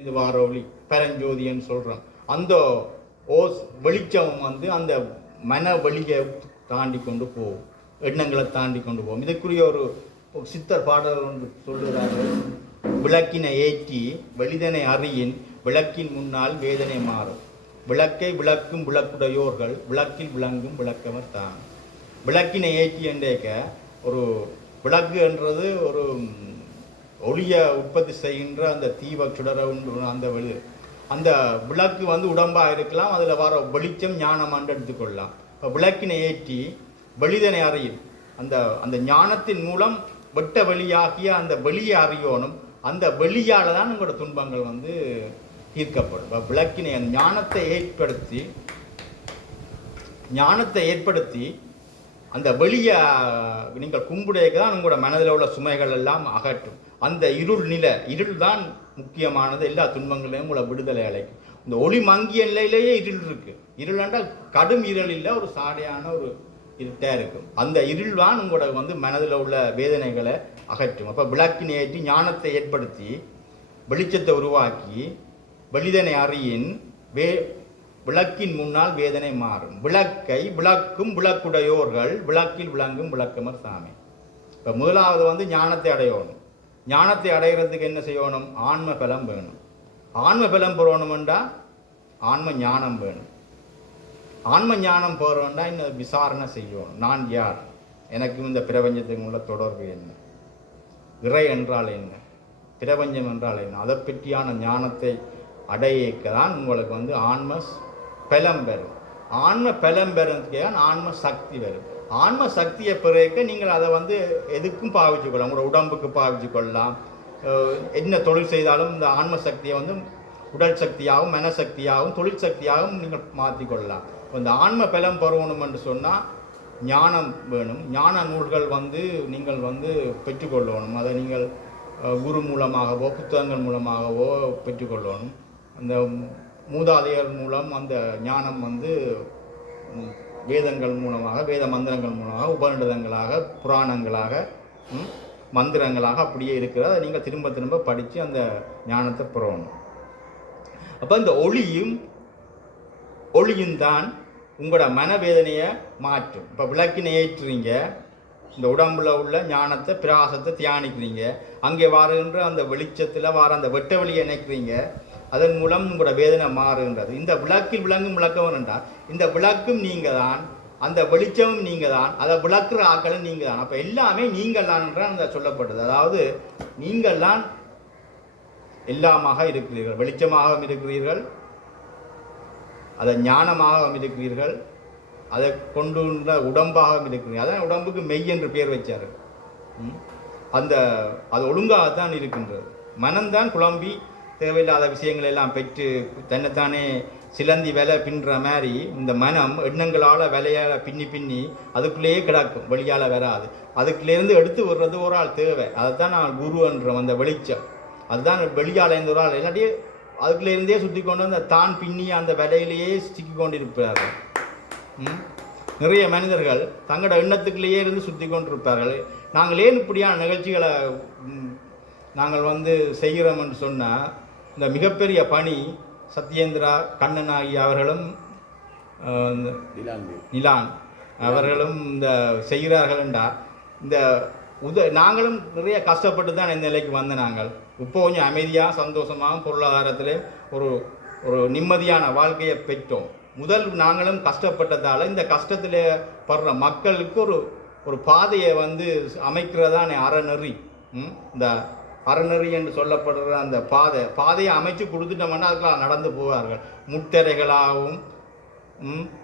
இது வார ஒளி பரஞ்சோதின்னு சொல்கிறோம் அந்த ஓஸ் வெளிச்சம் வந்து அந்த மன வழியை தாண்டி கொண்டு போகும். எண்ணங்களை தாண்டி கொண்டு போகும். இதுக்குரிய ஒரு சித்தர் பாடல் ஒன்று சொல்லுகிறார்கள். விளக்கினை ஏற்றி வெளிதனை அறியின் விளக்கின் முன்னால் வேதனை மாறும். விளக்கை விளக்கும் விளக்குடையோர்கள் விளக்கில் விளங்கும் விளக்கவர் தான். விளக்கினை ஏற்றி என்றேக்க ஒரு விளக்கு என்றது ஒரு ஒளியை உற்பத்தி செய்கின்ற அந்த தீவ சுடர அந்த வெளி அந்த விளக்கு வந்து உடம்பாக இருக்கலாம் அதில் வர வெளிச்சம் ஞானமாண்டு எடுத்துக்கொள்ளலாம். இப்போ விளக்கினை ஏற்றி வெளிதனை அறியும். அந்த அந்த ஞானத்தின் மூலம் வெட்ட வெளியாகிய அந்த வெளியை அறியணும் அந்த வெளியால் தான் உங்களோட துன்பங்கள் வந்து தீர்க்கப்படும். இப்போ விளக்கினை அந்த ஞானத்தை ஏற்படுத்தி ஞானத்தை ஏற்படுத்தி அந்த வெளிய நீங்கள் கும்பிடைக்கு தான் உங்களோட மனதில் உள்ள சுமைகள் எல்லாம் அகற்றும். அந்த இருள் நிலை இருள் தான் முக்கியமானது. எல்லா துன்பங்களையும் உங்களை விடுதலை அழைக்கும் இந்த ஒளி மங்கிய நிலையிலேயே இருள் இருக்கு. இருள் என்றால் கடும் இருள் இல்லை ஒரு சாடையான ஒரு இருட்டாக இருக்கும். அந்த இருள் தான் உங்களோட வந்து மனதில் உள்ள வேதனைகளை அகற்றும். அப்போ விளக்கினை ஏற்றி ஞானத்தை ஏற்படுத்தி வெளிச்சத்தை உருவாக்கி வெளிதனை அறியின் வே விளக்கின் முன்னால் வேதனை மாறும். விளக்கை விளக்கும் விளக்குடையோர்கள் விளக்கில் விளங்கும் விளக்கமர் சாமி. இப்போ முதலாவது வந்து ஞானத்தை அடையணும். ஞானத்தை அடைகிறதுக்கு என்ன செய்யணும்? ஆன்ம பலம் வேணும். ஆன்ம பலம் பெறணுமெண்டா? ஆன்ம ஞானம் வேணும். ஆன்ம ஞானம் பெறணும்டா இன்னும் விசாரணை செய்யணும். நான் யார்? எனக்கும் இந்த பிரபஞ்சத்துக்கு உள்ள தொடர்பு என்ன? இறை என்றால் என்ன? பிரபஞ்சம் என்றால் என்ன? அதை பற்றியான ஞானத்தை அடையக்க தான் உங்களுக்கு வந்து ஆன்மஸ் பலம் பெறும் ஆன்ம பலம் பெறதுக்கே ஆன்ம சக்தி வரும். ஆன்ம சக்தியை பிறக்க நீங்கள் அதை வந்து எதுக்கும் பாவிச்சு கொள்ளலாம் உங்களோட உடம்புக்கு பாவிச்சு கொள்ளலாம் என்ன தொழில் செய்தாலும் இந்த ஆன்ம சக்தியை வந்து உடல் சக்தியாகவும் மனசக்தியாகவும் தொழில் சக்தியாகவும் நீங்கள் மாற்றிக்கொள்ளலாம். இந்த ஆன்ம பலம் பெறணும் என்று சொன்னால் ஞானம் வேணும். ஞான நூல்கள் வந்து நீங்கள் வந்து பெற்றுக்கொள்ளணும். அதை நீங்கள் குரு மூலமாகவோ புத்தகங்கள் மூலமாகவோ பெற்றுக்கொள்ளணும். அந்த மூதாதையர் மூலம் அந்த ஞானம் வந்து வேதங்கள் மூலமாக வேத மந்திரங்கள் மூலமாக உபநிடதங்களாக புராணங்களாக மந்திரங்களாக அப்படியே இருக்கிற அதை நீங்கள் திரும்ப திரும்ப படித்து அந்த ஞானத்தை புறணும். அப்போ இந்த ஒளியும் ஒளியும் தான் உங்களோட மனவேதனையை மாற்றும். இப்போ விளக்கினை ஏற்றுறீங்க. இந்த உடம்புல உள்ள ஞானத்தை பிராசத்தை தியானிக்கிறீங்க. அங்கே வாருகின்ற அந்த வெளிச்சத்தில் வார அந்த வெட்ட வெளியை இணைக்கிறீங்க அதன் மூலம் உங்களோட வேதனை மாறுகின்றது. இந்த விளக்கில் விளங்கும் விளக்கவன் என்றால் இந்த விளக்கும் நீங்கள் தான் அந்த வெளிச்சமும் நீங்கள் தான் அதை விளக்குற ஆக்களும் நீங்கள் தான் அப்போ எல்லாமே நீங்கள் தான் என்றால் அந்த சொல்லப்பட்டது. அதாவது நீங்கள் தான் எல்லாமாக இருக்கிறீர்கள். வெளிச்சமாகவும் இருக்கிறீர்கள் அதை ஞானமாகவும் இருக்கிறீர்கள் அதை கொண்டுள்ள உடம்பாகவும் இருக்கிறீர்கள். அதான் உடம்புக்கு மெய் என்று பேர் வச்சார். அந்த அது ஒழுங்காகத்தான் இருக்கின்றது. மனம்தான் குழம்பி தேவையில்லாத விஷயங்களை எல்லாம் பெற்று தன்னைத்தானே சிலந்தி விலை பின்னுற மாதிரி இந்த மனம் எண்ணங்களால் விலையால் பின்னி பின்னி அதுக்குள்ளேயே கிடக்கும் வெளியால் வராது. அதுக்குள்ளேருந்து எடுத்து விடுறது ஒரு ஆள் தேவை. அதைத்தான் நான் குருன்றோம் அந்த வெளிச்சம். அதுதான் வெளியால் இருந்த ஒரு ஆள். இல்லாட்டி அதுக்குள்ள இருந்தே சுற்றி கொண்டு அந்த தான் பின்னி அந்த விலையிலேயே சிக்கி கொண்டிருப்பார்கள். நிறைய மனிதர்கள் தங்களோட எண்ணத்துக்குள்ளேயே இருந்து சுற்றி கொண்டிருப்பார்கள். நாங்கள் ஏன் இப்படியான நிகழ்ச்சிகளை நாங்கள் வந்து செய்கிறோம் என்று சொன்னால் இந்த மிகப்பெரிய பணி சத்யேந்திரா கண்ணன் ஆகிய அவர்களும் நிலான் அவர்களும் இந்த செய்கிறார்கள் என்றால் இந்த உத நாங்களும் நிறைய கஷ்டப்பட்டு தான் இந்த நிலைக்கு வந்த நாங்கள். இப்போ கொஞ்சம் அமைதியாக சந்தோஷமாகவும் பொருளாதாரத்திலே ஒரு ஒரு நிம்மதியான வாழ்க்கையை பெற்றோம். முதல் நாங்களும் கஷ்டப்பட்டதால் இந்த கஷ்டத்தில் படுற மக்களுக்கு ஒரு ஒரு பாதையை வந்து அமைக்கிறதானே அறநெறி? இந்த அறநெறி என்று சொல்லப்படுற அந்த பாதை பாதையை அமைச்சு கொடுத்துட்டோம்னா அதுக்கெல்லாம் நடந்து போவார்கள். முட்டரைகளாகவும்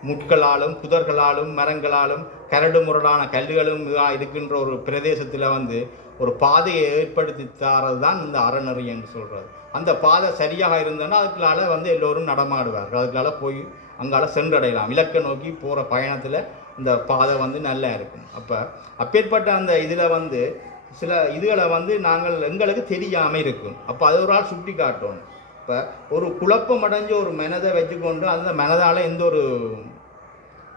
முட்களாலும் புதர்களாலும் மரங்களாலும் கரடு முரடான கல்லுகளும் இருக்கின்ற ஒரு பிரதேசத்தில் வந்து ஒரு பாதையை ஏற்படுத்தி தாரது தான் இந்த அறநெறி என்று சொல்கிறது அந்த பாதை சரியாக இருந்ததுன்னா அதுக்குள்ளால வந்து எல்லோரும் நடமாடுவார்கள். அதுக்குள்ளால போய் அங்கால சென்றடையலாம். இலக்கை நோக்கி போகிற பயணத்தில் இந்த பாதை வந்து நல்லா இருக்கும். அப்போ அப்பேற்பட்ட அந்த இதில் வந்து சில இதுகளை வந்து நாங்கள் எங்களுக்கு தெரியாமல் இருக்கும். அப்போ அது ஒரு ஆள் சுட்டி காட்டணும். இப்போ ஒரு குழப்பம் அடைஞ்ச ஒரு மனதை வச்சுக்கொண்டு அந்த மனதால் எந்த ஒரு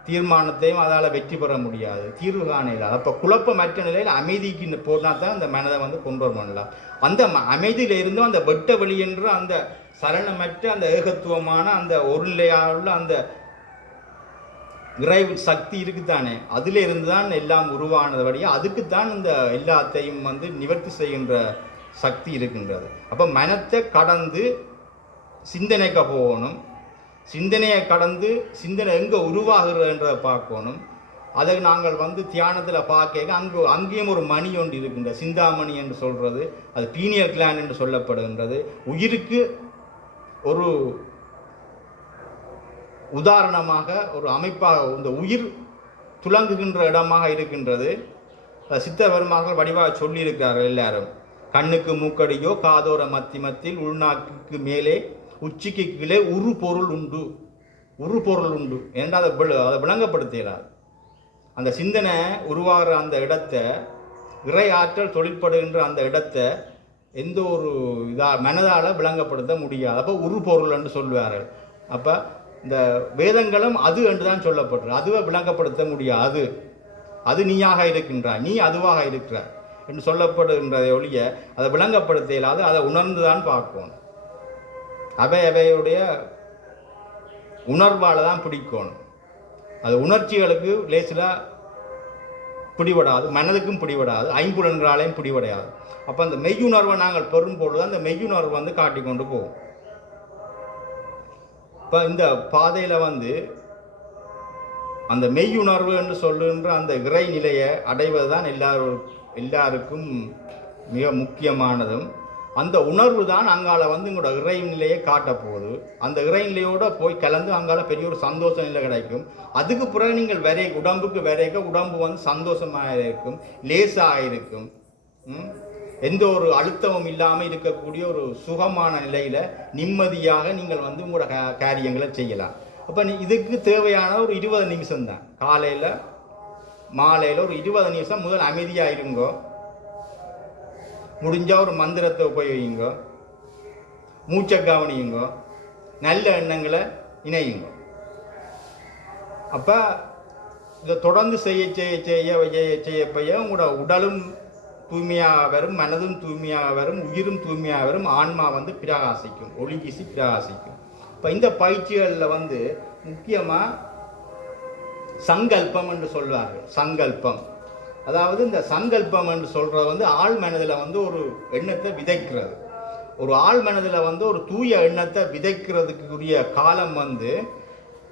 தீர்மானத்தையும் அதால் வெற்றி பெற முடியாது. தீர்வு காண இல்லாது அப்போ குழப்பமற்ற நிலையில் அமைதிக்கு போனால் தான் அந்த மனதை வந்து கொண்டு வர பண்ணலாம் அந்த ம- அமைதியில இருந்தும் அந்த வெட்ட வெளி அந்த சரணமற்ற அந்த ஏகத்துவமான அந்த ஒரு நிலையாக உள்ள அந்த இறை சக்தி இருக்குதானே? அதில் இருந்து தான் எல்லாம் உருவானது வழியா அதுக்குத்தான் இந்த எல்லாத்தையும் வந்து நிவர்த்தி செய்கின்ற சக்தி இருக்கின்றது. அப்போ மனத்தை கடந்து சிந்தனைக்கு போகணும். சிந்தனையை கடந்து சிந்தனை எங்கே உருவாகிறதுன்றதை பார்க்கணும். அதை நாங்கள் வந்து தியானத்தில் பார்க்க அங்கே அங்கேயும் ஒரு மணி ஒன்று இருக்கின்ற சிந்தாமணி என்று சொல்கிறது அது பீனியர் கிளான் என்று சொல்லப்படுகின்றது. உயிருக்கு ஒரு உதாரணமாக ஒரு அமைப்பாக இந்த உயிர் துலங்குகின்ற இடமாக இருக்கின்றது. அஹ் சித்த பெருமார்கள் வடிவாக சொல்லியிருக்கிறார்கள் எல்லாரும். கண்ணுக்கு மூக்கடியோ காதோர மத்தி மத்தில் உள்நாட்டுக்கு மேலே உச்சிக்கு கீழே உரு பொருள் உண்டு. உரு பொருள் உண்டு. ஏன்டா அதை அதை விளங்கப்படுத்துகிறார் அந்த சிந்தனை உருவாகிற அந்த இடத்தை இறை ஆற்றல் தொழிற்படுகின்ற அந்த இடத்தை எந்த ஒரு இதாக மனதால் விளங்கப்படுத்த முடியாது. அப்போ உரு பொருள் என்று அப்போ இந்த வேதங்களும் அது என்று தான் சொல்லப்படுறது அதுவை விளங்கப்படுத்த முடியாது. அது நீயாக இருக்கின்றாய். நீ அதுவாக இருக்கிறாய் என்று சொல்லப்படுகின்றதை ஒழிய அதை விளங்கப்படுத்த இல்லாது அதை உணர்ந்து தான் பார்க்கணும். அவை அவையுடைய உணர்வால் தான் பிடிக்கணும். அது உணர்ச்சிகளுக்கு லேசில் பிடிபடாது மனதுக்கும் பிடிபடாது ஐம்புலன்களாலையும் பிடிபடையாது அப்போ அந்த மெய்யுணர்வை நாங்கள் பெறும்பொழுது அந்த மெய்யுணர்வு வந்து காட்டி கொண்டு போவோம் இப்போ இந்த பாதையில் வந்து அந்த மெய்யுணர்வு என்று சொல்லுகின்ற அந்த இறை நிலையை அடைவது தான் எல்லாரும் எல்லாருக்கும் மிக முக்கியமானதும் அந்த உணர்வு தான் அங்கால வந்து உங்களோட இறை நிலையை காட்டப்போகுது அந்த இறை நிலையோடு போய் கலந்து அங்கால பெரிய ஒரு சந்தோஷ நிலை கிடைக்கும். அதுக்கு பிறகு நீங்கள் விரை உடம்புக்கு விரைக்க உடம்பு வந்து சந்தோஷமாக இருக்கும் லேசாக இருக்கும் ம்? எந்த ஒரு அழுத்தமும் இல்லாமல் இருக்கக்கூடிய ஒரு சுகமான நிலையில் நிம்மதியாக நீங்கள் வந்து உங்களோட காரியங்களை செய்யலாம். அப்போ நீ இதுக்கு தேவையான ஒரு இருபது நிமிஷம் தான் காலையில் மாலையில் ஒரு இருபது நிமிஷம் முதல் அமைதியாக இருங்கோ. முடிஞ்சால் ஒரு மந்திரத்தை உபயோகிங்கோ. மூச்சை கவனியுங்கோ. நல்ல எண்ணங்களை இணையுங்க. அப்போ இதை தொடர்ந்து செய்ய செய்ய செய்ய செய்ய செய்ய செய்ய உங்களோட உடலும் தூய்மையாக வரும் மனதும் தூய்மையாக வரும் உயிரும் தூய்மையாக வரும் ஆன்மா வந்து பிரகாசிக்கும் ஒளி வீசி பிரகாசிக்கும். இப்போ இந்த பயிற்சிகளில் வந்து முக்கியமாக சங்கல்பம் என்று சொல்வார்கள். சங்கல்பம். அதாவது இந்த சங்கல்பம் என்று சொல்கிறது வந்து ஆள் மனதில் வந்து ஒரு எண்ணத்தை விதைக்கிறது. ஒரு ஆள் மனதில் வந்து ஒரு தூய எண்ணத்தை விதைக்கிறதுக்குரிய காலம் வந்து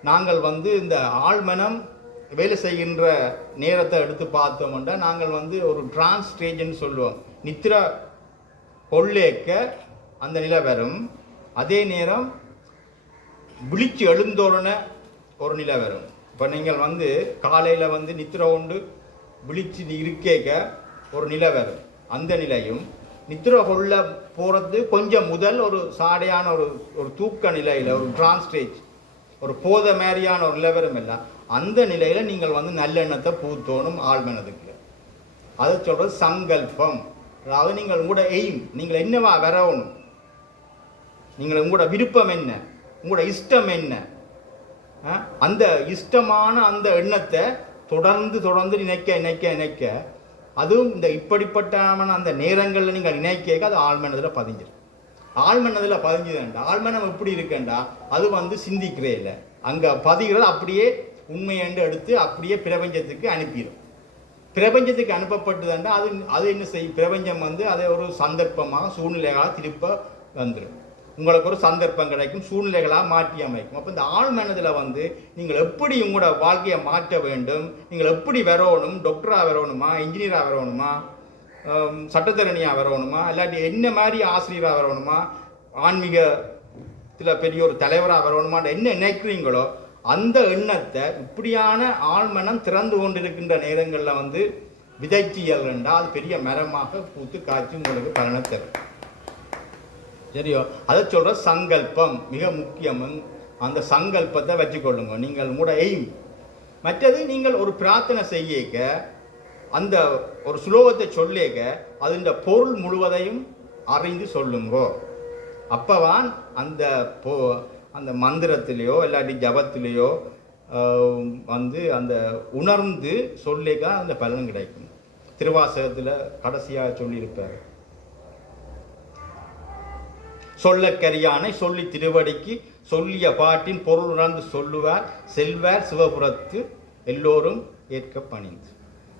நாங்கள் வந்து இந்த ஆழ்மனம் வேலை செய்கின்ற நேரத்தை எடுத்து பார்த்தோம்னா நாங்கள் வந்து ஒரு டிரான்ஸ் ஸ்டேஜ்னு சொல்லுவோம். நித்ரா கொள்ளேக்க அந்த நிலை வரும். அதே நேரம் விழிச்சு எழுந்தோடன ஒரு நிலை வரும். இப்போ நீங்கள் வந்து காலையில் வந்து நித்திர உண்டு விழிச்சு இருக்கேக்க ஒரு நிலை வரும். அந்த நிலையும் நித்திர கொள்ள போகிறது கொஞ்சம் முதல் ஒரு சாடையான ஒரு ஒரு தூக்க நிலையில் ஒரு டிரான்ஸ் ஸ்டேஜ் ஒரு போத மாதிரியான ஒரு நிலை வரும் இல்லை அந்த நிலையில் நீங்கள் வந்து நல்லெண்ணத்தை பூத்தோணும் ஆழ்மனதுக்கு. அதை சொல்கிறது சங்கல்பம். அதாவது நீங்கள் உங்களோட எய்ம் நீங்கள் என்னவா வரணும் நீங்கள் உங்களோட விருப்பம் என்ன? உங்களோட இஷ்டம் என்ன? ஆ? அந்த இஷ்டமான அந்த எண்ணத்தை தொடர்ந்து தொடர்ந்து நினைக்க நினைக்க நினைக்க அதுவும் இந்த இப்படிப்பட்டமான அந்த நேரங்களில் நீங்கள் நினைக்க அது ஆழ்மனதில் பதிஞ்சிடும் ஆழ்மனதில் பதிஞ்சுதுண்டா ஆழ்மனம் எப்படி இருக்குண்டா அது வந்து சிந்திக்கிறே இல்லை. அங்கே பதிகிறது அப்படியே உண்மையென்று எடுத்து அப்படியே பிரபஞ்சத்துக்கு அனுப்பிடும். பிரபஞ்சத்துக்கு அனுப்பப்பட்டதுன்னா அது அது என்ன செய்யும் பிரபஞ்சம் வந்து அதை ஒரு சந்தர்ப்பமாக சூழ்நிலைகளாக திருப்ப வந்துடும் உங்களுக்கு ஒரு சந்தர்ப்பம் கிடைக்கும் சூழ்நிலைகளாக மாற்றி அமைக்கும். அப்போ இந்த ஆள் மனதில் வந்து நீங்கள் எப்படி உங்களோட வாழ்க்கையை மாற்ற வேண்டும் நீங்கள் எப்படி வரணும் டாக்டராக வரணுமா இன்ஜினியராக வரணுமா சட்டத்தரணியாக வரணுமா இல்லாட்டி என்ன மாதிரி ஆசிரியராக வரணுமா ஆன்மீகத்தில் பெரிய ஒரு தலைவராக வரணுமான்னு என்ன நினைக்கிறீங்களோ அந்த எண்ணத்தை இப்படியான ஆழ்மனம் திறந்து கொண்டிருக்கின்ற நேரங்களில் வந்து விதைச்சியல் என்றால் அது பெரிய மரமாக பூத்து காய்ச்சி உங்களுக்கு பலனை தரும். சரியோ? அதை சொல்கிற சங்கல்பம் மிக முக்கியம் அந்த சங்கல்பத்தை வச்சுக்கொள்ளுங்க. நீங்கள் உங்களோட எய்ம் மற்றது நீங்கள் ஒரு பிரார்த்தனை செய்யக்க அந்த ஒரு சுலோகத்தை சொல்லேக்க அதன் பொருள் முழுவதையும் அறிந்து சொல்லுங்கோ. அப்பவான் அந்த போ அந்த மந்திரத்திலேயோ இல்லாட்டி ஜபத்திலேயோ வந்து அந்த உணர்ந்து சொல்லிக்கா அந்த பலன் கிடைக்கும். திருவாசகத்தில் கடைசியாக சொல்லியிருப்பார். சொல்லக்கரியானை சொல்லி திருவடிக்கு சொல்லிய பாட்டின் பொருள் உணர்ந்து சொல்லுவார் செல்வார் சிவபுரத்து எல்லோரும் ஏற்க பணிந்து.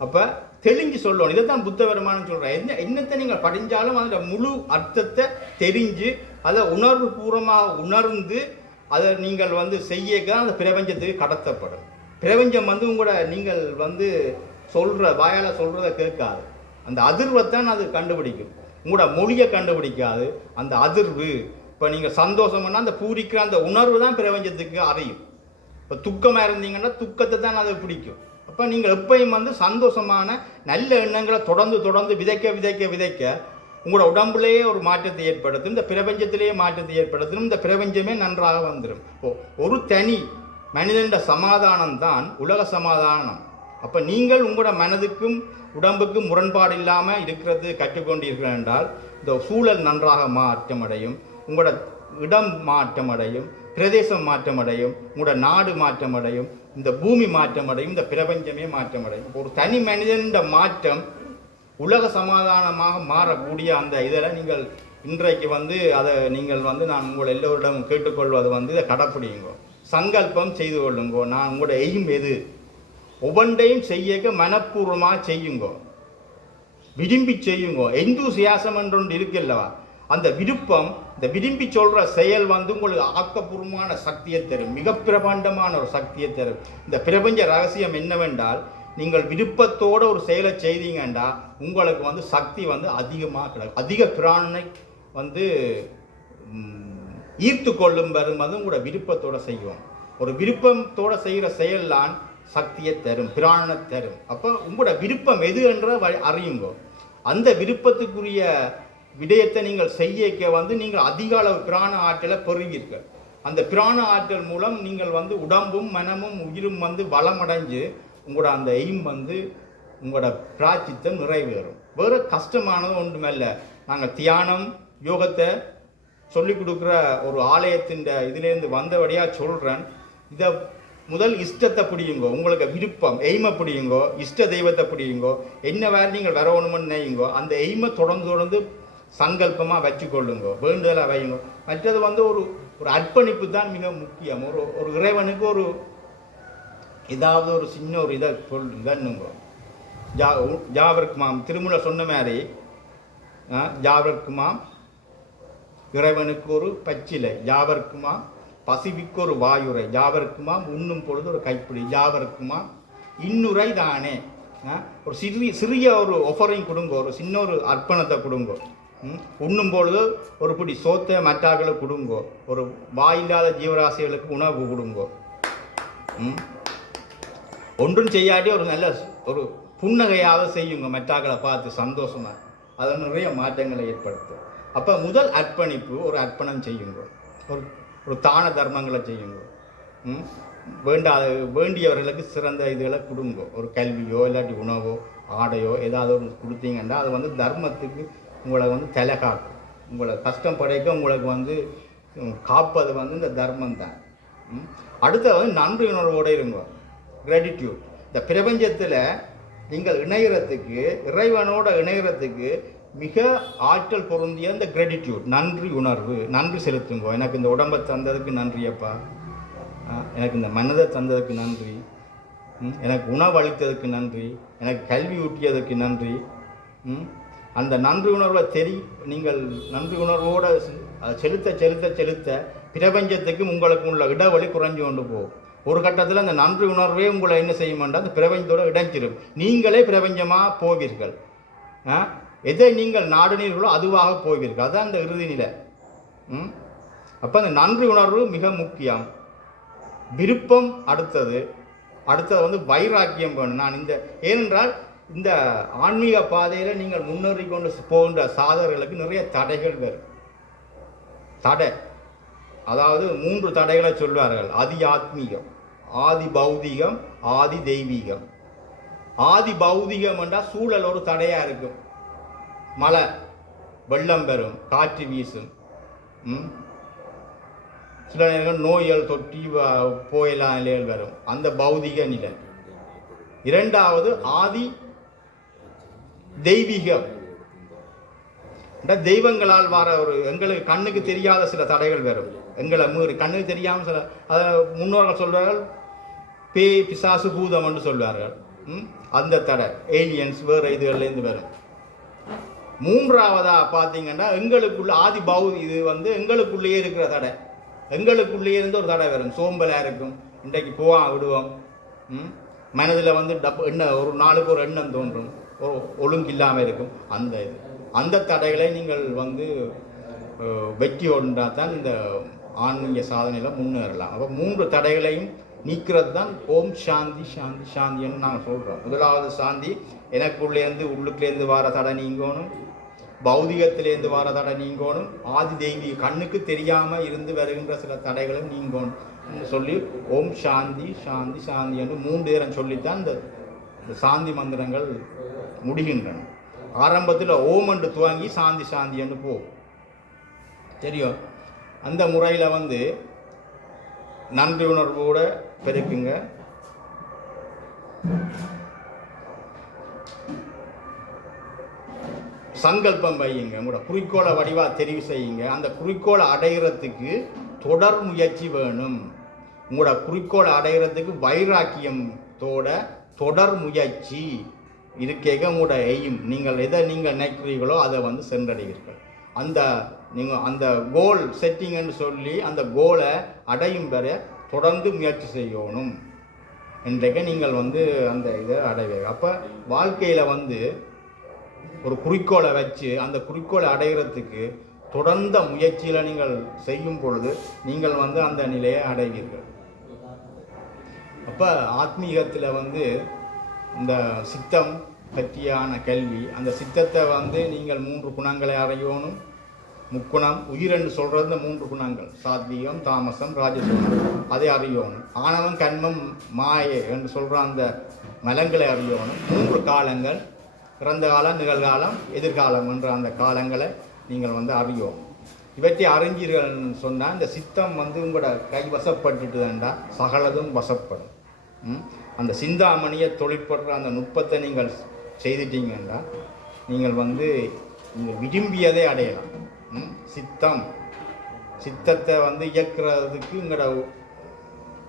அப்போ தெளிஞ்சு சொல்லணும். இதை தான் புத்த வருமானம் சொல்கிறேன் என்ன என்னத்தை நீங்கள் படிஞ்சாலும் அதில் முழு அர்த்தத்தை தெரிஞ்சு அதை உணர்வு பூர்வமாக உணர்ந்து அதை நீங்கள் வந்து செய்யக்க அந்த பிரபஞ்சத்துக்கு கடத்தப்படும். பிரபஞ்சம் வந்து உங்களோட நீங்கள் வந்து சொல்கிற வாயால் சொல்கிறத கேட்காது. அந்த அதிர்வைத்தான் அது கண்டுபிடிக்கும். உங்களோட மொழியை கண்டுபிடிக்காது. அந்த அதிர்வு இப்போ நீங்கள் சந்தோஷம்னா அந்த பூரிக்கிற அந்த உணர்வு தான் பிரபஞ்சத்துக்கு அறியும். இப்போ துக்கமாக இருந்தீங்கன்னா துக்கத்தை தான் அதை பிடிக்கும். அப்போ நீங்கள் எப்பயும் வந்து சந்தோஷமான நல்ல எண்ணங்களை தொடர்ந்து தொடர்ந்து விதைக்க விதைக்க விதைக்க உங்களோட உடம்புலேயே ஒரு மாற்றத்தை ஏற்படுத்தும் இந்த பிரபஞ்சத்திலேயே மாற்றத்தை ஏற்படுத்தும் இந்த பிரபஞ்சமே நன்றாக வந்துடும் ஓ ஒரு தனி மனிதன்ற சமாதானம் தான் உலக சமாதானம். அப்போ நீங்கள் உங்களோட மனதுக்கும் உடம்புக்கும் முரண்பாடு இல்லாமல் இருக்கிறது கற்றுக்கொண்டீர்கள் என்றால் இந்த சூழல் நன்றாக மாற்றமடையும் உங்களோட இடம் மாற்றமடையும் பிரதேசம் மாற்றமடையும் உங்களோட நாடு மாற்றமடையும் இந்த பூமி மாற்றமடையும் இந்த பிரபஞ்சமே மாற்றமடையும். ஒரு தனி மனிதன்ற மாற்றம் உலக சமாதானமாக மாறக்கூடிய அந்த இதில் நீங்கள் இன்றைக்கு வந்து அதை நீங்கள் வந்து நான் உங்களை எல்லோரிடம் கேட்டுக்கொள்வது வந்து இதை கடைப்பிடிங்கோ. சங்கல்பம் செய்து கொள்ளுங்கோ. நான் உங்களோட எய்ம் எது? ஒவ்வொன்றையும் செய்யக்க மனப்பூர்வமாக செய்யுங்கோ. விரும்பி செய்யுங்கோ. எந்தூசியாசம் என்று ஒன்று இருக்குல்லவா அந்த விருப்பம் இந்த விரும்பி சொல்கிற செயல் வந்து உங்களுக்கு ஆக்கப்பூர்வமான சக்தியை தரும் மிக பிரபாண்டமான ஒரு சக்தியை தரும். இந்த பிரபஞ்ச ரகசியம் என்னவென்றால் நீங்கள் விருப்பத்தோட ஒரு செயலை செய்தீங்கன்னா உங்களுக்கு வந்து சக்தி வந்து அதிகமாக கிடைக்கும். அதிக பிராணனை வந்து ஈர்த்து கொள்ளும் வரும் அது உங்களோட விருப்பத்தோடு செய்யும் ஒரு விருப்பத்தோட செய்கிற செயல்லாம் சக்தியை தரும் பிராணனை தரும். அப்போ உங்களோட விருப்பம் எது என்ற வழி- அறியுங்கோ. அந்த விருப்பத்துக்குரிய விடயத்தை நீங்கள் செய்யக்க வந்து நீங்கள் அதிக அளவு பிராண ஆற்றலை பெறுவீர்கள். அந்த பிராண ஆற்றல் மூலம் நீங்கள் வந்து உடம்பும் மனமும் உயிரும் வந்து வளமடைஞ்சு உங்களோட அந்த எய்ம் வந்து உங்களோட பிராச்சித்தம் நிறைவேறும். வேறு கஷ்டமானது ஒன்றுமல்ல. நாங்கள் தியானம் யோகத்தை சொல்லிக் கொடுக்குற ஒரு ஆலயத்தின் இதுலேருந்து வந்தபடியாக சொல்கிறேன் இதை முதல் இஷ்டத்தை பிடியுங்கோ உங்களுக்கு விருப்பம் எய்மை பிடியுங்கோ இஷ்ட தெய்வத்தை பிடியுங்கோ என்ன வேறு நீங்கள் வரணும்னு நெய்யுங்கோ அந்த எய்மை தொடர்ந்து தொடர்ந்து சங்கல்பமாக வச்சுக்கொள்ளுங்கோ வேண்டுதலாக வையுங்கோ. மற்றது வந்து ஒரு ஒரு அர்ப்பணிப்பு தான் மிக முக்கியம். ஒரு ஒரு இறைவனுக்கு ஒரு ஏதாவது ஒரு சின்ன ஒரு இதை சொல் இதன்னுங்கோ ஜா ஜாவர்க்குமாம் திருமூல சொன்ன மாதிரி ஆ, ஜாவர்க்குமாம் இறைவனுக்கு ஒரு பச்சிலை யாவர்க்குமா பசிபிக்கு ஒரு வாயுரை யாவர்க்குமா உண்ணும் பொழுது ஒரு கைப்பிடி யாவர்க்குமா இன்னுரை தானே ஆ, ஒரு சிறிய சிறிய ஒரு ஒஃபரையும் கொடுங்க ஒரு சின்ன ஒரு அர்ப்பணத்தை கொடுங்க ம், உண்ணும் பொழுது ஒரு பிடி சோத்தை மற்றாக்களை கொடுங்கோ ஒரு வாயில்லாத ஜீவராசிகளுக்கு உணவு கொடுங்கோ ம் ஒன்றும் செய்யாட்டி ஒரு நல்ல ஒரு புன்னகையாவது செய்யுங்க. மெட்டாக்களை பார்த்து சந்தோஷமாக அது நிறைய மாற்றங்களை ஏற்படுத்தும். அப்போ முதல் அர்ப்பணிப்பு ஒரு அர்ப்பணம் செய்யுங்க. ஒரு ஒரு தான தர்மங்களை செய்யுங்க. வேண்டாத வேண்டியவர்களுக்கு சிறந்த இதுகளை கொடுங்க. ஒரு கல்வியோ இல்லாட்டி உணவோ ஆடையோ ஏதாவது ஒன்று கொடுத்தீங்கன்னா அது வந்து தர்மத்துக்கு உங்களை வந்து தலை காக்கும் உங்களை கஷ்டம் படைக்க உங்களுக்கு வந்து காப்பது வந்து இந்த தர்மம் தான் அடுத்த வந்து நன்றி உணர்வோடு இருங்க. கிராட்டிடியூட் இந்த பிரபஞ்சத்தில் நீங்கள் இணையறதுக்கு இறைவனோட இணையறதுக்கு மிக ஆற்றல் பொருந்திய இந்த கிரெடிட்யூட் நன்றி உணர்வு. நன்றி செலுத்துங்க. எனக்கு இந்த உடம்பை தந்ததுக்கு நன்றியப்பா எனக்கு இந்த மனதை தந்ததுக்கு நன்றி. எனக்கு உணவு அளித்ததுக்கு நன்றி. எனக்கு கல்வி ஊட்டியதுக்கு நன்றி. அந்த நன்றி உணர்வை தெரி நீங்கள் நன்றி உணர்வோடு செலுத்த செலுத்த செலுத்த பிரபஞ்சத்துக்கு உங்களுக்கு உள்ள இடைவெளி குறைஞ்சு கொண்டு போகும். ஒரு கட்டத்தில் அந்த நன்றி உணர்வே உங்களை என்ன செய்யுமென்றால் அந்த பிரபஞ்சத்தோட இடைஞ்சிரும். நீங்களே பிரபஞ்சமாக போவீர்கள். ஆ? எதை நீங்கள் நாடுனீர்களோ அதுவாக போவீர்கள். அதுதான் அந்த இறுதி நிலை. ம்? அப்போ அந்த நன்றி உணர்வு மிக முக்கியம். விருப்பம் அடுத்தது. அடுத்தது வந்து வைராக்கியம் வேணும். நான் இந்த ஏனென்றால் இந்த ஆன்மீக பாதையில் நீங்கள் முன்னேறி கொண்டு போகின்ற சாதகர்களுக்கு நிறைய தடைகள் வரும். தடை. அதாவது மூன்று தடைகளை சொல்வார்கள். அதி ஆத்மீகம் ஆதி பௌதிகம் ஆதி தெய்வீகம் ஆதி பௌதிகம் என்றால் சூழல் ஒரு தடையாக இருக்கும். மழை வெள்ளம் பெறும் காற்று வீசும். ம்? சில நேரங்கள் நோய்கள் தொட்டி போயெல்லாம் நிலைகள் வரும். அந்த பௌதிக நிலை. இரண்டாவது ஆதி தெய்வீகம். தெய்வங்களால் வர ஒரு எங்களுக்கு கண்ணுக்கு தெரியாத சில தடைகள் வரும். எங்களை மீறி கண்ணுக்கு தெரியாமல் சில அதை முன்னோர்கள் சொல்வார்கள் பேய் பிசாசு பூதம்னு சொல்வார்கள். ம்? அந்த தடை. ஏலியன்ஸ் வேறு இதுகள்லேருந்து வரும். மூன்றாவதா பார்த்தீங்கன்னா எங்களுக்குள்ள ஆதி பௌ இது வந்து எங்களுக்குள்ளேயே இருக்கிற தடை. எங்களுக்குள்ளேயே இருந்து ஒரு தடை வரும். சோம்பலாக இருக்கும். இன்றைக்கு போவான் விடுவோம் மனதில் வந்து டப் எண்ணம் ஒரு நாளுக்கு ஒரு எண்ணம் தோன்றும். ஒரு ஒழுங்கு இல்லாமல் இருக்கும். அந்த இது. அந்த தடைகளை நீங்கள் வந்து வெற்றி ஒன்றா தான் இந்த ஆன்மீக சாதனையில் முன்னேறலாம். அப்போ மூன்று தடைகளையும் நீக்கிறது தான் ஓம் சாந்தி சாந்தி சாந்தின்னு நாங்கள் சொல்கிறோம் முதலாவது சாந்தி எனக்குள்ளேருந்து உள்ளுக்குள்ளேருந்து வர தடை நீங்கணும். பௌதிகத்திலேருந்து வர தடை நீங்கணும். ஆதி தெய்வீக கண்ணுக்கு தெரியாமல் இருந்து வருகின்ற சில தடைகளும் நீங்கணும் சொல்லி ஓம் சாந்தி சாந்தி சாந்தி என்று மூன்று நேரம் சொல்லித்தான் இந்த சாந்தி மந்திரங்கள் முடிகின்றன. ஆரம்பத்தில் ஓம் என்று துவங்கி சாந்தி சாந்தி என்று போகும். தெரியும்? அந்த முறையில் வந்து நன்றி உணர்வோடு பெருக்குங்க. சங்கல்பம் வையுங்க. உங்களோட குறிக்கோளை வடிவாக தெரிவு செய்யுங்க. அந்த குறிக்கோளை அடைகிறதுக்கு தொடர் முயற்சி வேணும். உங்களோட குறிக்கோளை அடைகிறதுக்கு வைராக்கியத்தோட தொடர் முயற்சி இருக்கேக உங்களோட எய்யும் நீங்கள் எதை நீங்கள் நினைக்கிறீர்களோ அதை வந்து சென்றடைவீர்கள். அந்த நீங்கள் அந்த கோல் செட்டிங்கன்னு சொல்லி அந்த கோலை அடையும் வரை தொடர்ந்து முயற்சி செய்யணும். இன்றைக்கு நீங்கள் வந்து அந்த இதை அடைவீங்க. அப்போ வாழ்க்கையில் வந்து ஒரு குறிக்கோளை வச்சு அந்த குறிக்கோளை அடைகிறதுக்கு தொடர்ந்த முயற்சியில் நீங்கள் செய்யும் பொழுது நீங்கள் வந்து அந்த நிலையை அடைவீர்கள். அப்போ ஆத்மீகத்தில் வந்து இந்த சித்தம் பற்றியான கல்வி அந்த சித்தத்தை வந்து நீங்கள் மூன்று குணங்களை அடையணும். முக்குணம் உயிரென்று சொல்கிறது இந்த மூன்று குணங்கள். சாத்வீகம் தாமசம் ராஜசோனம் அதை அறியணும். ஆணவம் கண்மம் மாயை என்று சொல்கிற அந்த மலங்களை அறியணும். மூன்று காலங்கள் பிறந்த காலம் நிகழ்காலம் எதிர்காலம் என்ற அந்த காலங்களை நீங்கள் வந்து அறியணும். இவற்றை அறிஞ்சீர்கள்னு சொன்னால் இந்த சித்தம் வந்து உங்களோட கை வசப்பட்டுட்டுதாண்டா சகலதும் வசப்படும். ம்? அந்த சிந்தாமணியை தொழிற்படுற அந்த நுட்பத்தை நீங்கள் செய்துட்டீங்கன்னா நீங்கள் வந்து நீங்கள் விரும்பியதை அடையலாம். சித்தம். சித்தத்தை வந்து இயக்குறதுக்கு இங்கட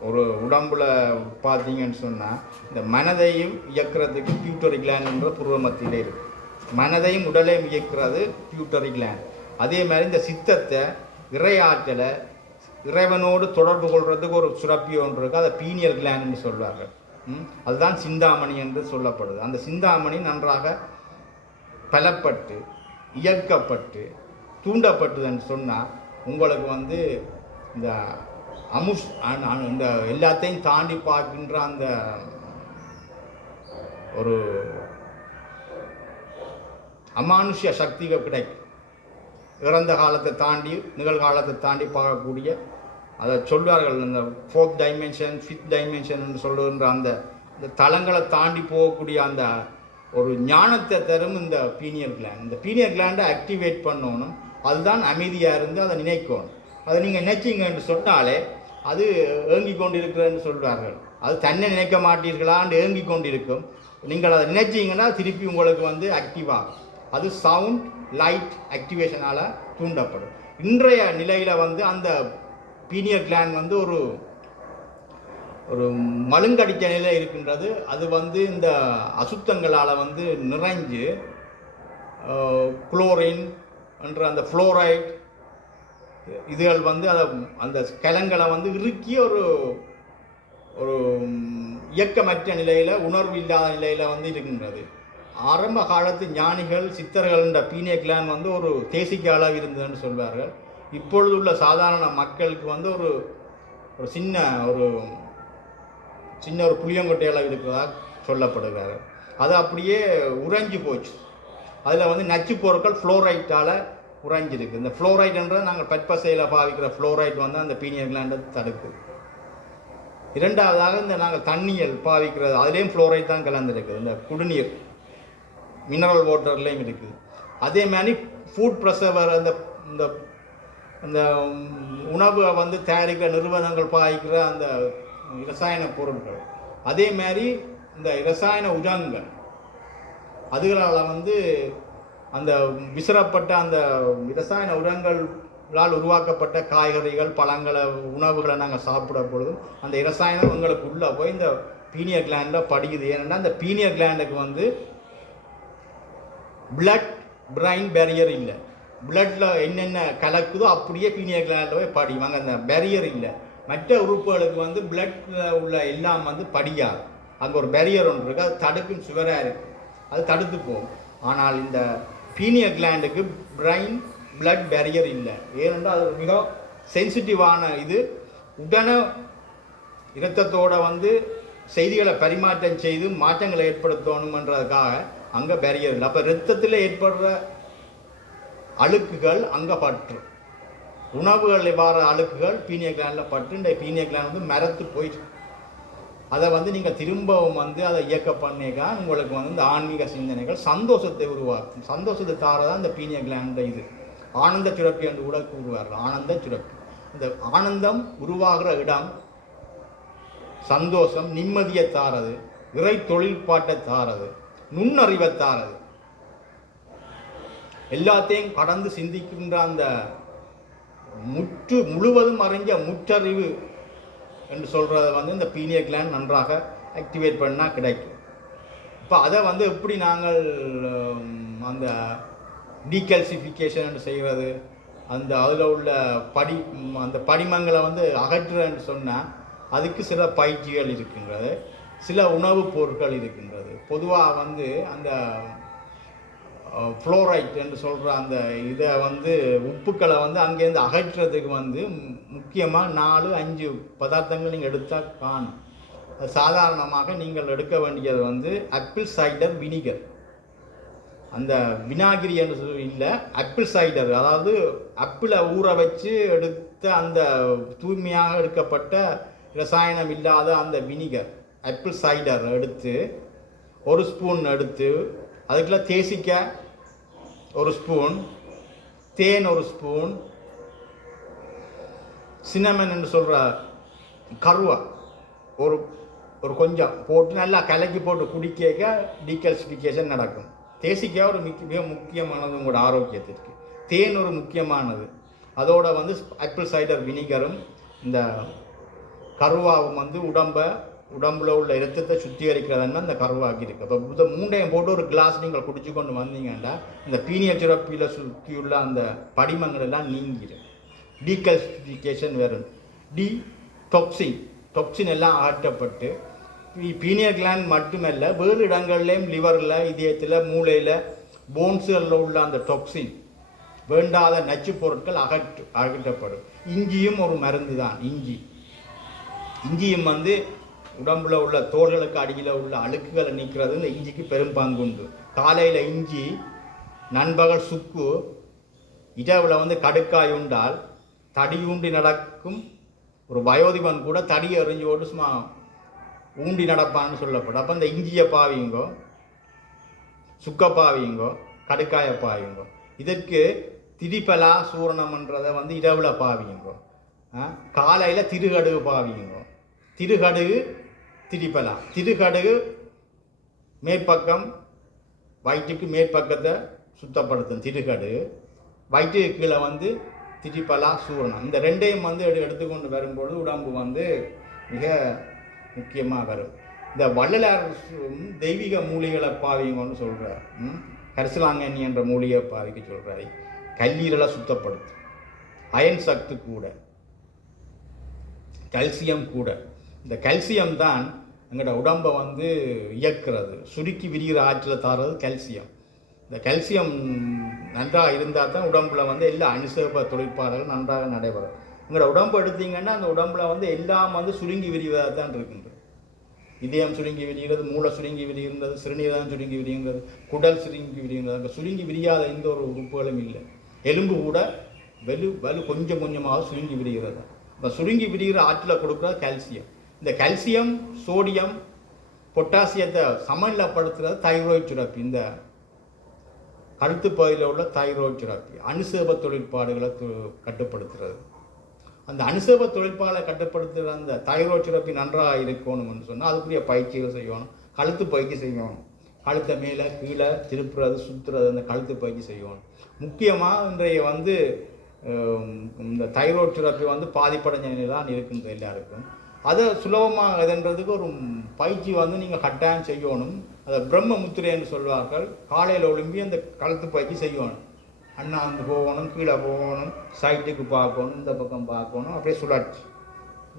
ஒரு உடம்புல பார்த்தீங்கன்னு சொன்னால் இந்த மனதையும் இயக்குறதுக்கு பியூட்டரி கிளாண்ட்ன்ற புருவ மத்தியில் இருக்கு. மனதையும் உடலையும் இயக்கிறது பியூட்டரி கிளாண்ட் அதே மாதிரி இந்த சித்தத்தை இறையாற்றலை இறைவனோடு தொடர்பு கொள்றதுக்கு ஒரு சுரப்பி ஒன்று இருக்குது அதை பீனியல் கிளாண்ட்னு சொல்வார்கள். ம்? அதுதான் சிந்தாமணி என்று சொல்லப்படுது. அந்த சிந்தாமணி நன்றாக பலப்பட்டு இயக்கப்பட்டு தூண்டப்பட்டுதுன்னு சொன்னால் உங்களுக்கு வந்து இந்த அமுஷ் இந்த எல்லாத்தையும் தாண்டி பார்க்கின்ற அந்த ஒரு அமானுஷ்ய சக்தி கிடைக்கும். இறந்த காலத்தை தாண்டி நிகழ்காலத்தை தாண்டி பார்க்கக்கூடிய அதை சொல்வார்கள் இந்த ஃபோர்த் டைமென்ஷன் ஃபிஃப்த் டைமென்ஷன் சொல்லுகின்ற அந்த இந்த தளங்களை தாண்டி போகக்கூடிய அந்த ஒரு ஞானத்தை தரும் இந்த பீனியர் கிளாண்ட் இந்த பீனியர் கிளாண்டை ஆக்டிவேட் பண்ணணும். அதுதான் அமைதியாக இருந்து அதை நினைக்கணும். அதை நீங்கள் நினைச்சிங்கன்னு சொன்னாலே அது ஏங்கி கொண்டிருக்கிறேன்னு சொல்வார்கள் அது தன்னை நினைக்க மாட்டீர்களான்னு ஏங்கி கொண்டிருக்கும். நீங்கள் அதை நினைச்சீங்கன்னா திருப்பி உங்களுக்கு வந்து ஆக்டிவ் ஆகும். அது சவுண்ட் லைட் ஆக்டிவேஷனால் தூண்டப்படும். இன்றைய நிலையில் வந்து அந்த பீனியர் கிளான் வந்து ஒரு ஒரு மழுங்கடிக்க நிலை இருக்கின்றது. அது வந்து இந்த அசுத்தங்களால் வந்து நிறைஞ்சு குளோரின் என்ற அந்த ஃப்ளோரைட் இதுகள் வந்து அதை அந்த கிழங்களை வந்து இறுக்கி ஒரு ஒரு இயக்கமற்ற நிலையில் உணர்வு இல்லாத நிலையில் வந்து இருக்கின்றது. ஆரம்ப காலத்து ஞானிகள் சித்தர்கள் என்ற பீனே கிளான் வந்து ஒரு தேசிக்க அளவு இருந்ததுன்னு சொல்வார்கள். இப்பொழுது உள்ள சாதாரண மக்களுக்கு வந்து ஒரு ஒரு சின்ன ஒரு சின்ன ஒரு புளியங்கொட்டை அளவு இருக்கிறதா சொல்லப்படுகிறார்கள். அது அப்படியே உறைஞ்சி போச்சு. அதில் வந்து நச்சு பொருட்கள் ஃப்ளோரைட்டால் உறைஞ்சிருக்கு. இந்த ஃப்ளோரைட்ன்றது நாங்கள் பற்பசையில் பாவிக்கிற ஃப்ளோரைட் வந்து அந்த பீனியர் கிளாண்டை தடுக்குது இரண்டாவதாக இந்த நாங்கள் தண்ணியல் பாவிக்கிறது அதுலேயும் ஃப்ளோரைட் தான் கலந்துருக்குது இந்த குடிநீர் மினரல் வாட்டர்லேயும் இருக்குது அதே மாதிரி ஃபுட் ப்ரெஷர் அந்த இந்த இந்த உணவை வந்து தயாரிக்கிற நிறுவனங்கள் பாய்க்கிற அந்த ரசாயன பொருட்கள். அதே மாதிரி இந்த ரசாயன உரங்கள் அதுகளால் வந்து அந்த விசிறப்பட்ட அந்த ரசாயன உரங்களால் உருவாக்கப்பட்ட காய்கறிகள் பழங்களை உணவுகளை நாங்கள் சாப்பிட பொழுதும் அந்த இரசாயனம் எங்களுக்கு உள்ளே போய் இந்த பீனியர் கிளாண்டில் படிக்குது. ஏன்னா அந்த பீனியர் கிளாண்டுக்கு வந்து பிளட் பிரைன் பேரியர் இல்லை. பிளட்டில் என்னென்ன கலக்குதோ அப்படியே பீனியர் கிளாண்டில் போய் படிவாங்க அந்த பேரியர் இல்லை. மற்ற உறுப்புகளுக்கு வந்து பிளட்டில் உள்ள எல்லாம் வந்து படியாது. அங்கே ஒரு பேரியர் ஒன்று இருக்குது அது தடுக்கும் சுவராக இருக்குது அது தடுத்து போகும். ஆனால் இந்த பீனியர் கிளாண்டுக்கு பிரைன் பிளட் பேரியர் இல்லை. ஏனென்றால் அது மிக சென்சிட்டிவான இது. உடனே இரத்தத்தோடு வந்து செய்திகளை பரிமாற்றம் செய்து மாற்றங்களை ஏற்படுத்தணுமன்றதுக்காக அங்கே பேரியர் இல்லை. அப்போ இரத்தத்தில் ஏற்படுற அழுக்குகள் அங்கே பற்று. உணவுகள் இவ்வாறு அழுக்குகள்? பீனிய கிளாண்டில் பட்டு இந்த பீனிய கிளாண்ட் வந்து மரத்து போயிட்டு அதை வந்து நீங்கள் திரும்பவும் வந்து அதை இயக்க பண்ணிக்கா உங்களுக்கு வந்து இந்த ஆன்மீக சிந்தனைகள் சந்தோஷத்தை உருவாக்கும் சந்தோஷத்தை தாரதான் இந்த பீனிய கிளாண்ட இது. ஆனந்த சுரப்பி என்று கூட கூறுவார்கள். ஆனந்த சுரப்பி. இந்த ஆனந்தம் உருவாகிற இடம் சந்தோஷம் நிம்மதியை தாரது. இறை தொழில்பாட்டை தாரது. நுண்ணறிவை தாரது. எல்லாத்தையும் கடந்து சிந்திக்கின்ற அந்த முற்று முழுவதும் அறிஞ்ச முற்றறிவு என்று சொல்கிறத வந்து இந்த பீனியர் கிளான் நன்றாக ஆக்டிவேட் பண்ணால் கிடைக்கும். இப்போ அதை வந்து எப்படி நாங்கள் அந்த டீகல்சிஃபிகேஷன் செய்கிறது அந்த அதில் உள்ள படி அந்த படிமங்களை வந்து அகற்றுறன்னு சொன்னால் அதுக்கு சில பயிற்சிகள் இருக்கின்றது சில உணவுப் பொருட்கள் இருக்கின்றது. பொதுவாக வந்து அந்த ஃப்ளோரைட் என்று சொல்கிற அந்த இதை வந்து உப்புக்களை வந்து அங்கேருந்து அகற்றுறதுக்கு வந்து முக்கியமாக நாலு அஞ்சு பதார்த்தங்கள் நீங்கள் எடுத்தால் காணும். சாதாரணமாக நீங்கள் எடுக்க வேண்டியது வந்து ஆப்பிள் சைடர் வினிகர் அந்த வினாகிரி என்று சொல்லி இல்லை ஆப்பிள் சைடர் அதாவது ஆப்பிளை ஊற வச்சு எடுத்த அந்த தூய்மையாக எடுக்கப்பட்ட ரசாயனம் இல்லாத அந்த வினிகர் ஆப்பிள் சைடர் எடுத்து ஒரு ஸ்பூன் எடுத்து அதுக்குள்ள தேசிக்காய் ஒரு ஸ்பூன் தேன் ஒரு ஸ்பூன் சின்னமன் என்று சொல்கிற கருவா ஒரு ஒரு கொஞ்சம் போட்டு நல்லா கலக்கி போட்டு குடிக்க டீகல்சிஃபிகேஷன் நடக்கும். தேசிக்காய் ஒரு மிக மிக முக்கியமானது உங்களோட ஆரோக்கியத்திற்கு. தேன் ஒரு முக்கியமானது. அதோட வந்து ஆப்பிள் சைடர் வினிகரும் இந்த கருவாவும் வந்து உடம்பை உடம்புல உள்ள இரத்தத்தை சுத்திகரிக்கிறதுன்னா இந்த கருவாக்கி இருக்கு அப்போ இந்த மூண்டையும் போட்டு ஒரு கிளாஸ் நீங்கள் குடிச்சு கொண்டு வந்தீங்கன்னா இந்த பீனியல் சுரப்பியில் சுற்றியுள்ள அந்த படிமங்கள் எல்லாம் நீங்கிடும் டீகல்சிஃபிகேஷன் வரும் டி டொக்சின் டொக்சின் எல்லாம் அகற்றப்பட்டு பீனியர் கிளாண்ட் மட்டுமல்ல வேறு இடங்கள்லேயும் லிவரில் இதயத்தில் மூளையில் போன்ஸுகளில் உள்ள அந்த டொக்சின் வேண்டாத நச்சுப் பொருட்கள் அகற்று அகற்றப்படும். இஞ்சியும் ஒரு மருந்து தான் இஞ்சி. இஞ்சியும் வந்து உடம்புல உள்ள தோள்களுக்கு அடியில் உள்ள அழுக்குகளை நீக்கிறது இந்த இஞ்சிக்கு பெரும் பங்கு உண்டு. காலையில் இஞ்சி நண்பகல் சுக்கு இரவில் வந்து கடுக்காய் உண்டால் தடியூண்டி நடக்கும். ஒரு வயோதிபன் கூட தடி எறிஞ்சு ஓட்டு சும்மா ஊண்டி நடப்பான்னு சொல்லப்படும். அப்போ இந்த இஞ்சியை பாவிங்கோ சுக்க பாவிங்கோ கடுக்காயை பாவிங்கோ இதற்கு திரிபலா சூரணம்ன்றதை வந்து இரவில் பாவிங்கோ. காலையில் திருகடுகு பாவிங்கோ. திருகடுகு திரிபலா. திருகடுகு மேற்பக்கம் வயிற்றுக்கு மேற்பக்கத்தை சுத்தப்படுத்தும் திருகடுகு. வயிற்றுக்கு கீழே வந்து திரிபலா சூரணம். இந்த ரெண்டையும் வந்து எடு எடுத்துக்கொண்டு வரும்பொழுது உடம்பு வந்து மிக முக்கியமாக வரும். இந்த வள்ளலார் தெய்வீக மூலிகளை பாவிங்கன்னு சொல்கிறார் கரிசலாங்கண்ணி என்ற மூலிகை பாவிக்க சொல்கிறாரு கல்லீரலை சுத்தப்படுத்தும். அயன் சத்து கூட. கல்சியம் கூட. இந்த கல்சியம் தான் எங்களோட உடம்பை வந்து இயக்குறது சுருக்கி விரிகிற ஆற்றில் தாரது கல்சியம் இந்த கல்சியம் நன்றாக இருந்தால் தான் உடம்புல வந்து எல்லா அனுசேப தொழிற்பாடுகள் நன்றாக நடைபெறும். உங்களோட உடம்பு எடுத்தீங்கன்னா அந்த உடம்புல வந்து எல்லாம் வந்து சுருங்கி விரிவதாக தான் இருக்கின்றது. இதயம் சுருங்கி விரிகிறது மூளை சுருங்கி விரிகின்றது சிறுநீரகம் சுருங்கி விரிகின்றது குடல் சுருங்கி விரிகின்றது. அங்கே சுருங்கி விரியாத எந்த ஒரு உறுப்புகளும் இல்லை. எலும்பு கூட வலு வலு கொஞ்சம் கொஞ்சமாக சுருங்கி விரிகிறது. இப்போ சுருங்கி விரிகிற ஆற்றில் கொடுக்குறது கால்சியம் இந்த கல்சியம் சோடியம் பொட்டாசியத்தை சமநிலைப்படுத்துகிறது தைராய்டு சுரப்பி இந்த கழுத்து பகுதியில் உள்ள தைராய்டு சுரப்பி அனுசேப தொழிற்பாடுகளை கட்டுப்படுத்துறது. அந்த அனுசேப தொழிற்பாடுகளை கட்டுப்படுத்துகிற அந்த தைராய்டு சுரப்பி நன்றாக இருக்கணும்னு சொன்னால் அதுக்குரிய பயிற்சிகள் செய்யணும். கழுத்து பயிற்சி செய்யணும். கழுத்தை மேலே கீழே திருப்புறது சுற்றுறது அந்த கழுத்து பயிற்சி செய்யணும். முக்கியமாக இன்றைய வந்து இந்த தைராய்டு சுரப்பி வந்து பாதிப்படைஞ்ச நிலை தான் இருக்கின்ற எல்லாருக்கும். அதை சுலபமாக இதுன்றதுக்கு ஒரு பயிற்சி வந்து நீங்கள் கட்டாயம் செய்யணும். அதை பிரம்ம முத்திரைன்னு சொல்வார்கள். காலையில் ஒழும்பி அந்த கழுத்து பயிற்சி செய்யணும். அண்ணாந்து போகணும் கீழே போகணும் சைட்டுக்கு பார்க்கணும் இந்த பக்கம் பார்க்கணும் அப்படியே சுழற்சி.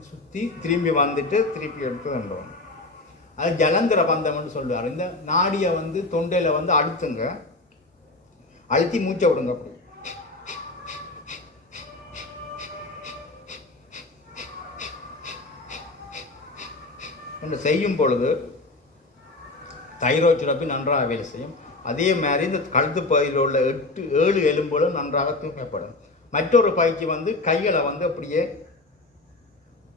சுற்றி திரும்பி வந்துட்டு திருப்பி எடுத்து வந்துடணும். அது ஜலந்திர பந்தம்னு சொல்லுவார். இந்த நாடியை வந்து தொண்டையில் வந்து அழுத்துங்க. அழுத்தி மூச்சை விடுங்க அப்படி. என்று செய்யும் பொழுது தைராய்டு சுரப்பி நன்றாக வேலை செய்யும். அதே மாதிரி இந்த கழுத்து பகுதியில் உள்ள எட்டு ஏழு எலும்புகளும் நன்றாக தூக்கப்படும் மற்றொரு பயிற்சி வந்து கைகளை வந்து அப்படியே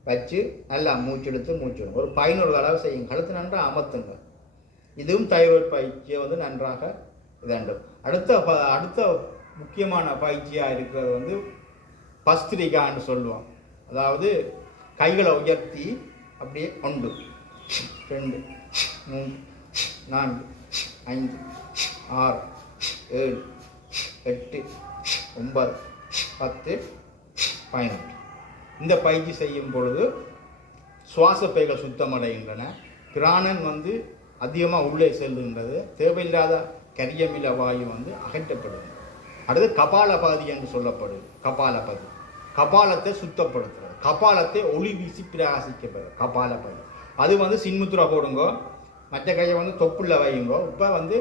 வச்சு நல்லா மூச்செடுத்து மூச்சிடும். ஒரு பதினோரு தடவை செய்யும். கழுத்து நன்றாக அமர்த்துங்க இதுவும் தைராய்டு பயிற்சியை வந்து நன்றாக இதாண்டும் அடுத்த ப- அடுத்த முக்கியமான பயிற்சியாக இருக்கிறது வந்து பஸ்திரிகான்னு சொல்லுவோம். அதாவது கைகளை உயர்த்தி அப்படியே உண்டு ரெண்டு மூன்று நான்கு ஐந்து ஆறு ஏழு எட்டு ஒன்பது பத்து பதினெட்டு இந்த பயிற்சி செய்யும் பொழுது சுவாச பைகள் சுத்தமடைகின்றன. பிராணன் வந்து அதிகமாக உள்ளே செல்லுகின்றது தேவையில்லாத கரியமில வாயு வந்து அகற்றப்படுது அடுத்து கபாலபாதி என்று சொல்லப்படுது கபாலபதி. கபாலத்தை சுத்தப்படுத்துறது. கபாலத்தை ஒளி வீசி பிரகாசிக்கப்படுது கபாலபதி. அது வந்து சின்முத்துரா போடுங்கோ. மற்ற கையை வந்து தொப்புள்ள வையுங்கோ. இப்போ வந்து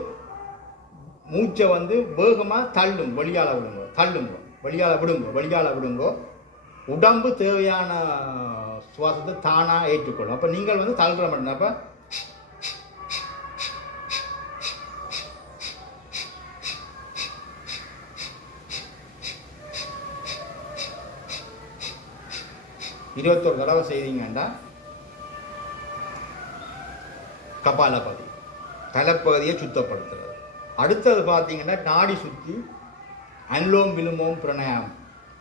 மூச்சை வந்து வேகமாக தள்ளும் வெளியால் விடுங்க. தள்ளுங்கோ. வெளியால் விடுங்க. வெளியால் விடுங்கோ. உடம்பு தேவையான சுவாசத்தை தானாக ஏற்றுக்கொள்ளும். அப்போ நீங்கள் வந்து தள்ளுற மாட்டேன் அப்போ இருபத்தொரு தடவை செய்தீங்கன்னா கபாலபதி தலைப்பகுதியை சுத்தப்படுத்துறது. அடுத்தது பார்த்தீங்கன்னா நாடி சுற்றி அன்லோம் விழுமோம் பிரணயம்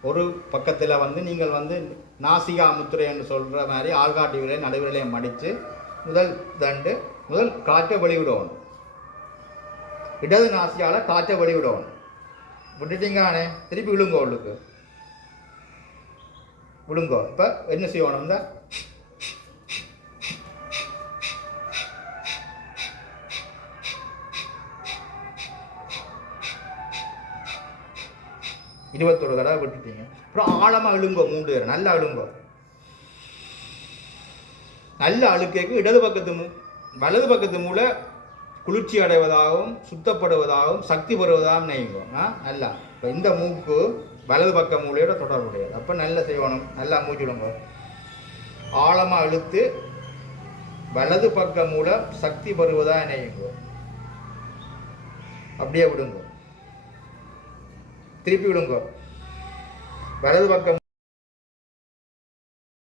ஒரு பக்கத்தில் வந்து நீங்கள் வந்து நாசிகா முத்திரைன்னு சொல்கிற மாதிரி ஆள்காட்டி விலை நடுவிரலையை மடித்து முதல் தண்டு முதல் காற்றை வெளிவிடணும். இடது நாசியால் காற்றை வெளிவிடணும். விட்டுட்டீங்கானே திருப்பி விழுங்கோ உள்ளுக்கு. விழுங்கோ. இப்போ என்ன செய்யணும் இந்த இருபத்தொரு தடவை விட்டுட்டீங்க. அப்புறம் ஆழமாக இழுங்கோ மூன்று தடவை நல்லா இழுங்கோ நல்ல அழுக்கைக்கு இடது பக்கத்து மூ வலது பக்கத்து மூளை குளிர்ச்சி அடைவதாகவும் சுத்தப்படுவதாகவும் சக்தி பெறுவதாகவும் நெய்யுங்க. ஆ? நல்லா. இப்போ இந்த மூக்கு வலது பக்க மூளையோட தொடர்புடையது. அப்போ நல்லா செய்யணும் நல்லா மூச்சுடுங்க ஆழமாக இழுத்து வலது பக்க மூலம் சக்தி பெறுவதாக நெய்யுங்க. அப்படியே விடுங்க. திருப்பி விடுங்க. வலது பக்கம்